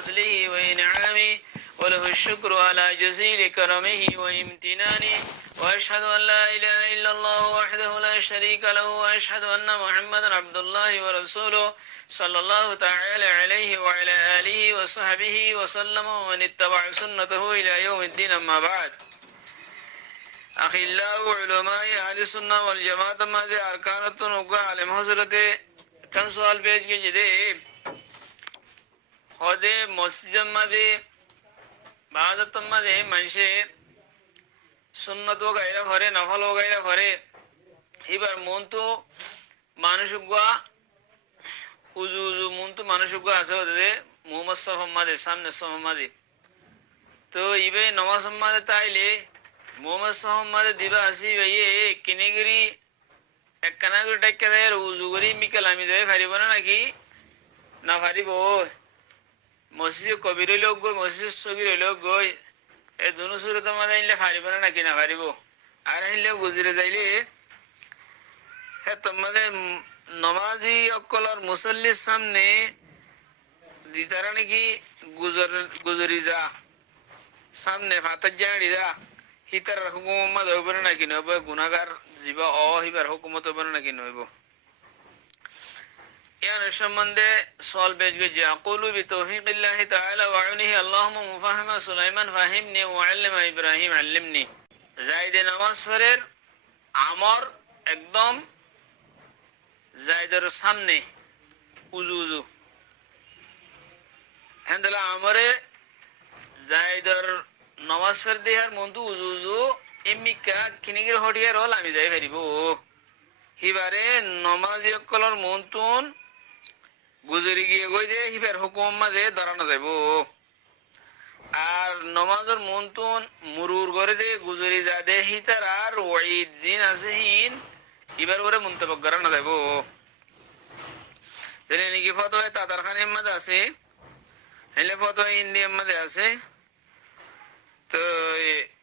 فضله وإنعامه وله الشكر على جزيل كرمه وامتنانه وأشهد أن لا إله إلا الله وحده لا شريك له وأشهد أن محمدا عبد الله ورسوله صلى الله تعالى عليه وعلى آله وصحبه وسلم ومن اتبع سنته إلى يوم الدين أما بعد أخلاء علماء أهل السنة والجماعة ماذا أركان التنوع علم حضرت كان سؤال بيج کے جدے خودے مسجد ماذا بعد ماذا منشے সুন্নত গাইরা ঘরে নফল গাইরা ঘরে এবার মন তো মানুষগুয়া উজু উজু মন তো মানুষগুয়া আছে ওদের মুহাম্মদ সাল্লাল্লাহু সামনে সাল্লাল্লাহু তো ইবে নামাজ সম্মাদে তাইলে মুহাম্মদ সাল্লাল্লাহু দিবা আসি ভাইয়ে কিনেগিরি একখানাগুলো টাইকা দেয় উজু করি মিকাল আমি যাই ফারিব না নাকি না ফারিব মসজিদ কবির লোক গই মসজিদ সগির লোক গই এই দুনো সুরত মানে আইলে ফারিব না নাকি না ফারিব আর আইলে গুজরে যাইলে হে তোমাদের নমাজি অকলর মুসল্লির সামনে দিতারা নাকি গুজরি যা সামনে ফাতার জাড়ি যা হিতার হুকুমত হইব নাকি নইব গুনাহগার জীবা অহিবার হুকুমত হইব নাকি নইব ইয়ার সম্বন্ধে সওয়াল পেশ গেছে আকুলু বিতৌফিকিল্লাহি তাআলা ওয়া আউনিহি আল্লাহুম্মা মুফাহিমা সুলাইমান ফাহিমনি ওয়া আল্লিমা ইব্রাহিম আল্লিমনি যায়েদে নামাজ পড়ের আমর একদম যায়েদের সামনে উজু উজু হেন্দলা আমরে যায়েদের নামাজ পড়ে দেহার মন্তু উজু উজু এমিকা কিনিগির হটিয়ার হল আমি যাই পারিব হিবারে নমাজি অকলর মন্তুন গুজরি গিয়ে গই যে হিবার হুকুম মাঝে ধরানো যাইব আর নমাজের মন্তুন মুরুর করে দে গুজরি যা দে হিতার আর ওয়াইদ জিন আছে হিন এবার করে মন্তব্য করানো যাইব তাহলে নাকি ফতোয়া তাতারখানের মধ্যে আছে হেলে ফতোয়া ইন্ডিয়ার মধ্যে আছে তো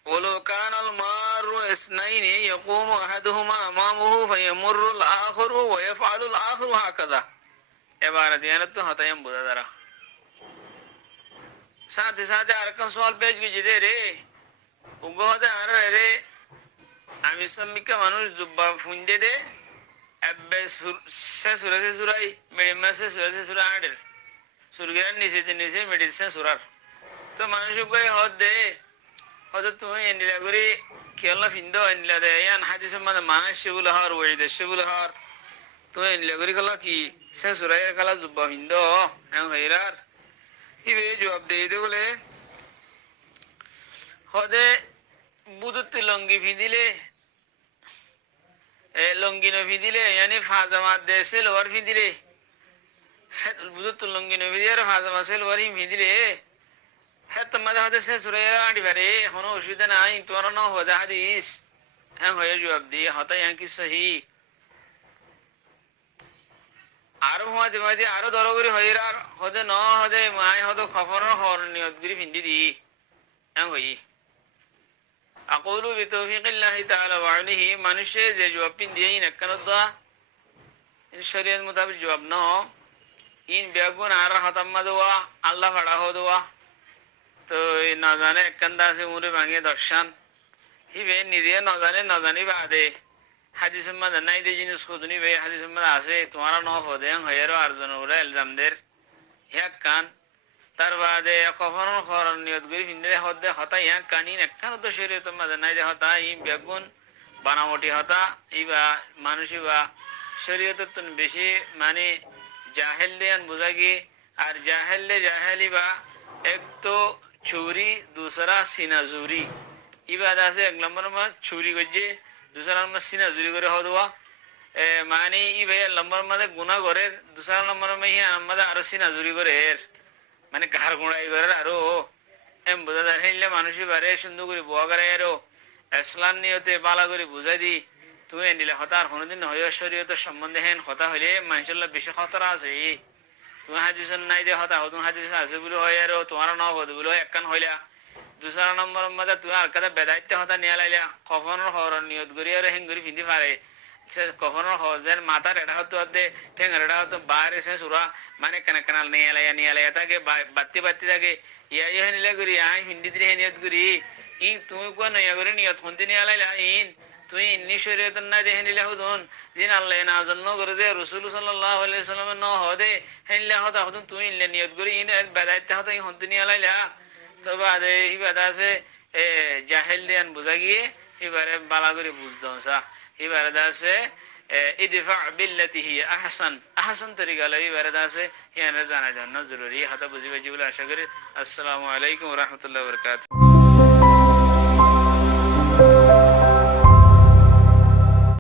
ولو كان المار اثنين يقوم احدهما امامه فيمر الاخر ويفعل الاخر هكذا عبارت يعني تو হতায়ম বুঝা যারা সাথে সাথে আরেকটা সওয়াল পেশ গিয়ে দে রে উগহতে আর রে আমি সামিকা মানুষ জুব্বা ফুঁজে দে আব্বে সে সুরাতে সুরাই মেমসে সুরাতে সুরা আড়ের সুরগের নিচে মেডিসিন সুরার তো মানুষ কই হদ দে হয়তো তুমি এন্ডিলা করে খেলা ফিন্দো এন্ডিলা দে ইয়ান হাদিসের মধ্যে মানুষ সেগুলো হর ওয়াইদ সেগুলো হর তুমি এন্ডিলা করে খেলা কি সে সুরাইয়ের খেলা জুব্বা ফিন্দো এমন হইরার ইবে জবাব দিয়ে দে বলে হদে বুদুত লঙ্গি ফিদিলে লঙ্গি ন ফিদিলে ইয়ানি ফাজামা দে সেলওয়ার ফিদিলে বুদুত লঙ্গি ন ফিদিলে আর ফাজামা সেলওয়ার ফিদিলে হ্যাঁ তোমাদের হাতে সে সুরাইয়ের আঁটি পারে কোনো অসুবিধা নাই তোমার না হদে হাদিস হ্যাঁ হয়ে জবাব দিয়ে হতাই হ্যাঁ কি সহি আরো হওয়াতে মাঝে আরো দরগরি হইর আর হদে ন হদে মায় হদে খফরের হর নিয়তগিরি ফিন্দি দি হ্যাঁ হই আকুলু বিতৌফিকিল্লাহি তাআলা ওয়া আউনিহি মানুষে যে জবাব পিন্দিয়ে ইন একখান দা ইন শরীয়ত মোতাবেক জবাব ন ইন বেগুন আর হতাম্মা দেওয়া আল্লাহ ফাড়া হো দেওয়া তো না জানে একখান আছে মুরে ভাঙে দর্শন হিবে নিজে না জানি বাদে হাদিসের মধ্যে নাই দে জিনিস খুদনি ভাই হাদিসের মধ্যে আছে তোমার ন হদে হয়েরো আরজন ওরা এলজামদের এক কান তার বাদে কখন খরণ নিয়ত করি ভিন্দে হদে হতা এক কানি একখান তো শরীয়তের মধ্যে নাই দে হতা ই বেগুন বানামটি হতা ইবা মানুষই বা শরীয়তের তো বেশি মানে জাহেল দেন বোঝা গিয়ে আর জাহেলি বা এক তো চুরি दूसरा सीना चोरी इबाद আছে এক নম্বর মা চুরি করছে दूसरा নম্বর सीना चोरी করে হদওয়া মানে ইবে নম্বর মানে গুনাহ করে दूसरा নম্বর মে হি আমাদের আর सीना चोरी করে মানে ঘর গুণাই করে আর এম বুঝা হইলে মানুষই বারে সুন্দর করে বুয়া করে আর ইসলাম নিয়তে পালা করে বুঝাই দি তুমি এন্ডিলে হতার কোনদিন হয় শরীয়তের সম্বন্ধে হেন কথা হইলে মানুষের বেশি খতরা আছে তুমি হাদিস নাই দে হতা তুমি হাদিস আছে বলে হয় আর তোমার না হদ বলে একখান হইলা दूसरा নম্বর মধ্যে তুমি আর কাদা বেদাইতে হতা নিয়া লাইলা কখনো হরণ নিয়ত করি আর হেন করি ফিন্দি পারে সে কখনো হজের মাথার এটা হতো ঠেঙ্গার এটা হতো বাইরে সে সুরা মানে কেন কেনাল নিয়ে এলাই থাকে বাত্তি বাত্তি থাকে ইয়া ইয়া নিলে করি আই হিন্দি দিলে নিয়ত করি ই তুমি কোয়া নয়া করে নিয়ত হন্তি নিয়ে আলাইলা ইন তুই ইন্নি শরীয়ত না দেখে নিলে হুদুন দিন আল্লাহ না জন্য করে দে রসুল সাল্লাল্লাহু আলাইহি সাল্লামের ন হদে হেনলে হতা হুদুন তুই ইনলে নিয়ত করি ইন বেদাইতে হতা ই হন্তি নিয়ে আলাইলা তো বাদে ই বাদা আছে জাহেল দিয়ান বুঝা গিয়ে এবারে বালা করে বুঝতাম সা এবারে আছে ইদফা বিল্লাতি হি আহসান আহসান তরিকা লাই এবারে আছে ইয়ানে জানা জানা জরুরি হাতা বুঝিবে বলে আশা করি। আসসালামু আলাইকুম ওয়া রাহমাতুল্লাহি ওয়া বারাকাতুহু।